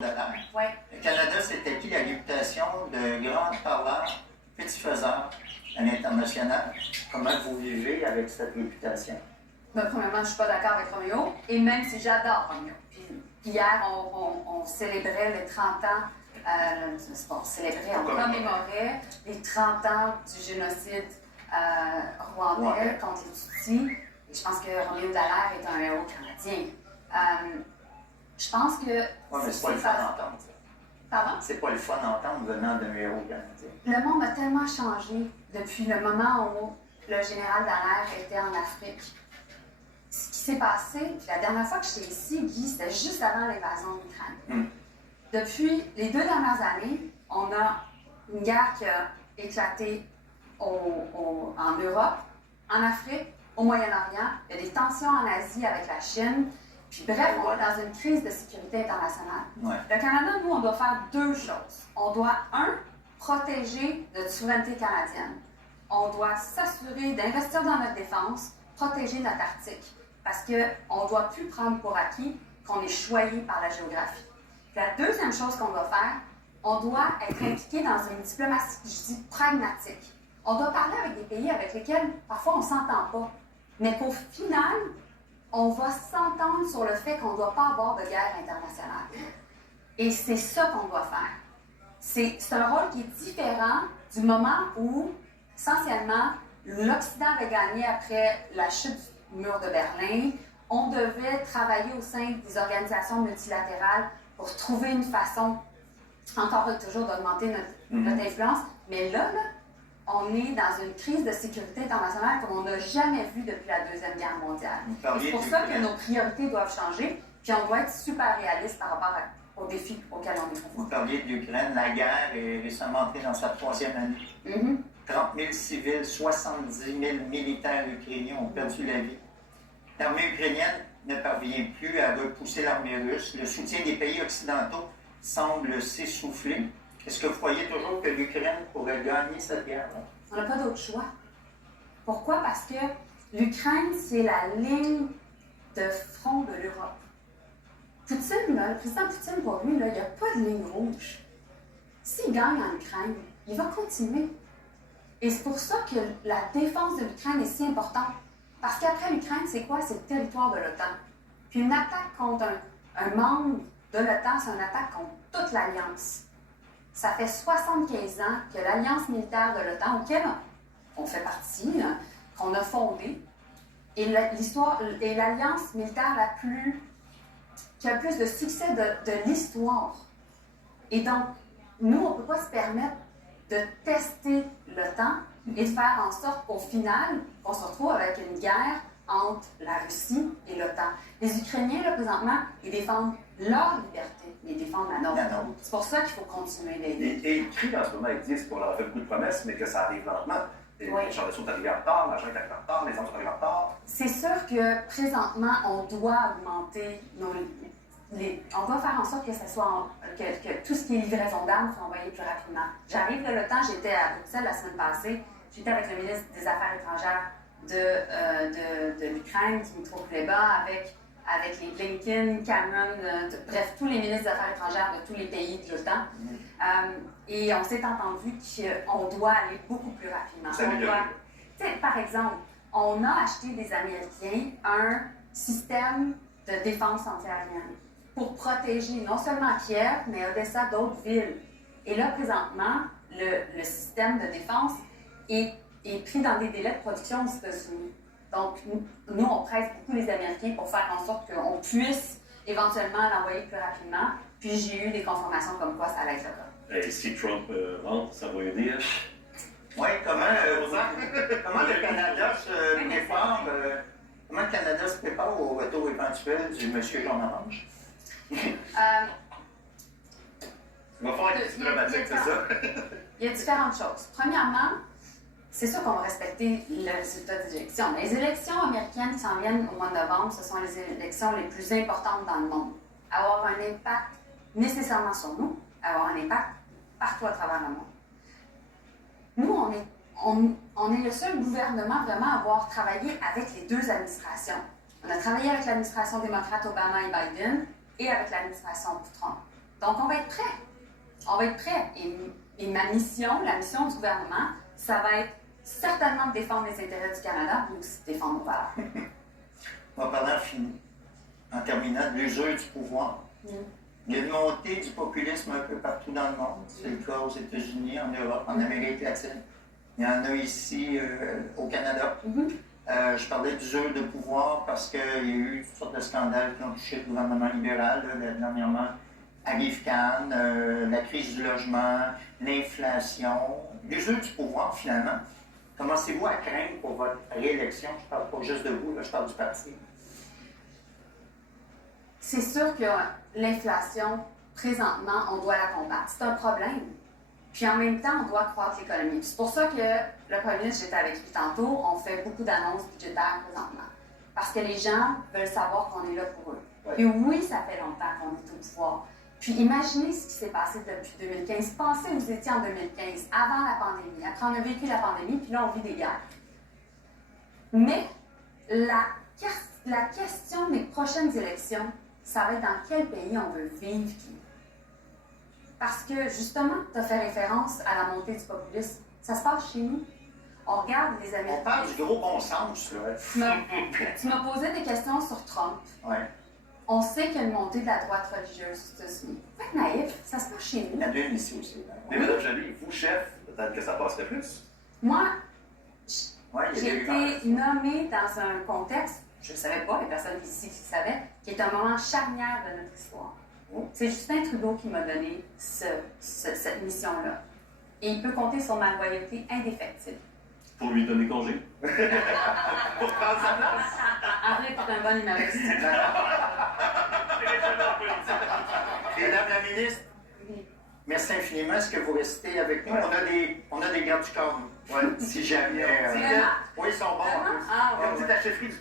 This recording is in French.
de l'air. Ouais. Le Canada s'est acquis la réputation de grand parleur, petit faiseur à l'international. Comment vous vivez avec cette réputation? Ben, premièrement, je ne suis pas d'accord avec Roméo, et même si j'adore Roméo. Puis, hier, on célébrait les 30 ans, on commémorait les 30 ans du génocide rwandais contre les Tutsis. Et je pense que Roméo Dallaire est un héros canadien. Je pense que... Oui, mais c'est pas le fun d'entendre ça. Pardon? C'est pas le fun d'entendre venant d'un héros canadien. Le monde a tellement changé depuis le moment où le général Dallaire était en Afrique. Ce qui s'est passé, puis la dernière fois que j'étais ici, Guy, c'était juste avant l'invasion de l'Ukraine. Depuis les 2 dernières années, on a une guerre qui a éclaté en Europe, en Afrique, au Moyen-Orient. Il y a des tensions en Asie avec la Chine. Puis bref, on est dans une crise de sécurité internationale. Ouais. Le Canada, nous, on doit faire 2 choses. On doit, protéger notre souveraineté canadienne. On doit s'assurer d'investir dans notre défense, protéger notre Arctique. Parce qu'on ne doit plus prendre pour acquis qu'on est choyé par la géographie. Puis la deuxième chose qu'on doit faire, on doit être impliqué dans une diplomatie, je dis, pragmatique. On doit parler avec des pays avec lesquels, parfois, on ne s'entend pas. Mais qu'au final, on va s'entendre sur le fait qu'on ne doit pas avoir de guerre internationale. Et c'est ça qu'on doit faire. C'est un rôle qui est différent du moment où, essentiellement, l'Occident avait gagné après la chute du mur de Berlin. On devait travailler au sein des organisations multilatérales pour trouver une façon, encore et toujours, d'augmenter notre influence. Mais là, on est dans une crise de sécurité internationale comme on n'a jamais vu depuis la Deuxième Guerre mondiale. C'est pour ça que nos priorités doivent changer, puis on doit être super réaliste par rapport aux défis auxquels on est confronté. Vous parliez de l'Ukraine, la guerre est récemment entrée dans sa 3e année. 30 000 civils, 70 000 militaires ukrainiens ont perdu la vie. L'armée ukrainienne ne parvient plus à repousser l'armée russe. Le soutien des pays occidentaux semble s'essouffler. Est-ce que vous croyez toujours que l'Ukraine pourrait gagner cette guerre-là? On n'a pas d'autre choix. Pourquoi? Parce que l'Ukraine, c'est la ligne de front de l'Europe. Poutine, là, le président Poutine, pour lui, là, il n'y a pas de ligne rouge. S'il gagne en Ukraine, il va continuer. Et c'est pour ça que la défense de l'Ukraine est si importante. Parce qu'après l'Ukraine, c'est quoi? C'est le territoire de l'OTAN. Puis une attaque contre un membre de l'OTAN, c'est une attaque contre toute l'Alliance. Ça fait 75 ans que l'Alliance militaire de l'OTAN, auquel on fait partie, qu'on a fondée, est l'alliance militaire qui a le plus de succès de l'histoire. Et donc, nous, on ne peut pas se permettre de tester l'OTAN et de faire en sorte qu'au final, on se retrouve avec une guerre entre la Russie et l'OTAN. Les Ukrainiens, là, présentement, ils défendent leur liberté, mais ils défendent la nôtre. C'est pour ça qu'il faut continuer d'aider. Et ils crient en ce moment, ils disent qu'on leur a fait beaucoup de promesses, mais que ça arrive lentement. Les chars de sont arrivés en retard, l'argent est arrivé en retard, les hommes sont arrivés en retard. C'est sûr que présentement, on doit augmenter on doit faire en sorte que, que tout ce qui est livraison d'armes soit envoyé plus rapidement. J'arrive de l'OTAN, j'étais à Bruxelles la semaine passée, j'étais avec le ministre des Affaires étrangères de l'Ukraine, Dmytro Kuleba, avec les Blinken, Cameron, bref, tous les ministres des Affaires étrangères de tous les pays de l'OTAN. Et on s'est entendu qu'on doit aller beaucoup plus rapidement. Par exemple, on a acheté des Américains un système de défense antiaérienne pour protéger non seulement Kiev, mais Odessa, d'autres villes. Et là, présentement, le système de défense est pris dans des délais de production aux États-Unis. Donc, nous, on presse beaucoup les Américains pour faire en sorte qu'on puisse éventuellement l'envoyer plus rapidement. Puis j'ai eu des confirmations comme quoi ça allait être le cas. Et si Trump rentre, ça va aider? Oui, comment le Canada se prépare? Comment le Canada se prépare au retour éventuel du monsieur Jean Orange? Il va falloir être diplomatique, c'est ça? Il y a différentes choses. Premièrement, c'est sûr qu'on va respecter le résultat des élections. Les élections américaines qui s'en viennent au mois de novembre, ce sont les élections les plus importantes dans le monde. Avoir un impact nécessairement sur nous, avoir un impact partout à travers le monde. Nous, on est le seul gouvernement vraiment à avoir travaillé avec les 2 administrations. On a travaillé avec l'administration démocrate Obama et Biden et avec l'administration Trump. Donc, on va être prêt. On va être prêt. Et ma mission, la mission du gouvernement, ça va être certainement de défendre les intérêts du Canada, mais aussi de défendre nos valeurs. On va parler en terminant de l'usure du pouvoir. Il y a une montée du populisme un peu partout dans le monde. C'est le cas aux États-Unis, en Europe, en Amérique latine. Il y en a ici au Canada. Je parlais d'usure de pouvoir parce qu'il y a eu toutes sortes de scandales qui ont touché le gouvernement libéral, là, dernièrement. Arrive Cannes, la crise du logement, l'inflation, l'usure du pouvoir finalement. Commencez-vous à craindre pour votre réélection? Je ne parle pas juste de vous, là, je parle du parti. C'est sûr que l'inflation, présentement, on doit la combattre. C'est un problème. Puis en même temps, on doit croître l'économie. C'est pour ça que le premier ministre, j'étais avec lui tantôt, on fait beaucoup d'annonces budgétaires présentement. Parce que les gens veulent savoir qu'on est là pour eux. Ouais. Et oui, ça fait longtemps qu'on est au pouvoir. Puis imaginez ce qui s'est passé depuis 2015. Pensez où vous étiez en 2015, avant la pandémie. Après, on a vécu la pandémie, puis là, on vit des guerres. Mais la question des prochaines élections, ça va être dans quel pays on veut vivre. Parce que, justement, tu as fait référence à la montée du populisme. Ça se passe chez nous. On regarde les Américains. On parle du gros bon sens, là. Tu m'as posé des questions sur Trump. Ouais. On sait qu'il y a une montée de la droite religieuse aux États-Unis. Faites naïf, ça se passe chez nous. Il y en a une ici aussi. Mais Mme Joly, vous, chef, peut-être que ça passerait plus. Moi, Ouais, il y a j'ai des rumeurs. été nommée dans un contexte, je ne savais pas, les personnes ici qui savaient, qui est un moment charnière de notre histoire. C'est Justin Trudeau qui m'a donné cette mission-là. Et il peut compter sur ma loyauté indéfectible. Pour lui donner congé. Pour prendre sa place. André est un bon humoriste. Madame la ministre, merci infiniment. Est-ce que vous restez avec nous? On a des gardes du corps, nous. Ouais, si jamais. Vraiment? Oui, ils sont bons. Vraiment? Ah, ouais. Comme dit la chefferie du